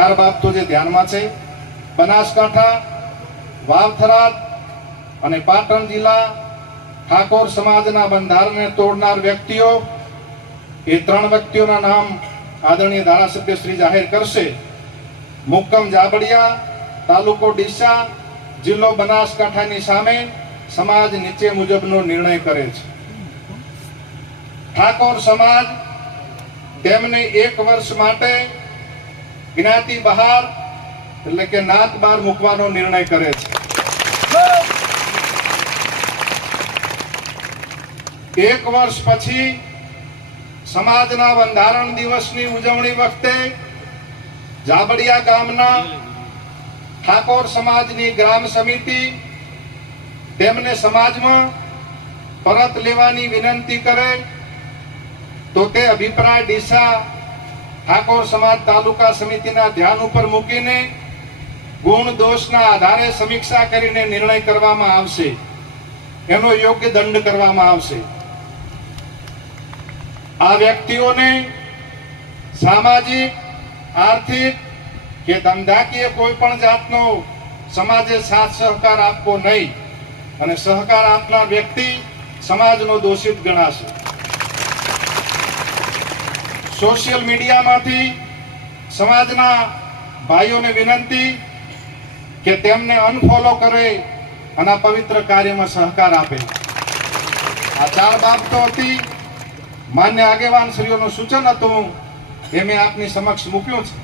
ચાર બાબતો જે ધ્યાનમાં છે, બનાસકાંઠા, વાવથરાદ અને પાટણ જિલ્લા ઠાકોર સમાજના બંધારણને તોડનાર વ્યક્તિઓ, એ 3 વ્યક્તિઓના નામ આદરણીય ધારાસભ્ય શ્રી જાહેર કરશે. મુક્કમ જાબડિયા, તાલુકો ડીસા, જિલ્લો બનાસકાંઠાની સામે સમાજ નીચે મુજબનો નિર્ણય કરે છે. ઠાકોર સમાજ તેમને 1 વર્ષ માટે જ્ઞાતિ બહાર એટલે કે નાત બહાર મૂકવાનો નિર્ણય કરે છે. 1 વર્ષ પછી સમાજના બંધારણ દિવસની ઉજવણી વખતે જાબડિયા ગામના ઠાકોર સમાજની ગ્રામ સમિતિ તેમને સમાજમાં પરત લેવાની વિનંતી કરે તો તે અભિપ્રાય ડીસા ઠાકોર સમાજ તાલુકા સમિતિના ધ્યાન ઉપર મૂકીને ગુણ દોષના આધારે સમીક્ષા કરીને નિર્ણય કરવામાં આવશે, એનો યોગ્ય દંડ કરવામાં આવશે. આ વ્યક્તિઓને સામાજિક, આર્થિક કે ધંધાકીય કોઈ પણ જાતનો સમાજે સાથ સહકાર આપવો નહીં અને સહકાર આપનાર વ્યક્તિ સમાજનો દોષિત ગણાશે. સોશિયલ મીડિયામાંથી સમાજના ભાઈઓને વિનંતી કે તેમને અનફોલો કરે અને પવિત્ર કાર્યમાં સહકાર આપે. આ 4 બાબતો હતી. માન્ય આગેવાન શ્રીઓનું સૂચન હતું, એ મેં આપની સમક્ષ મૂક્યું છે.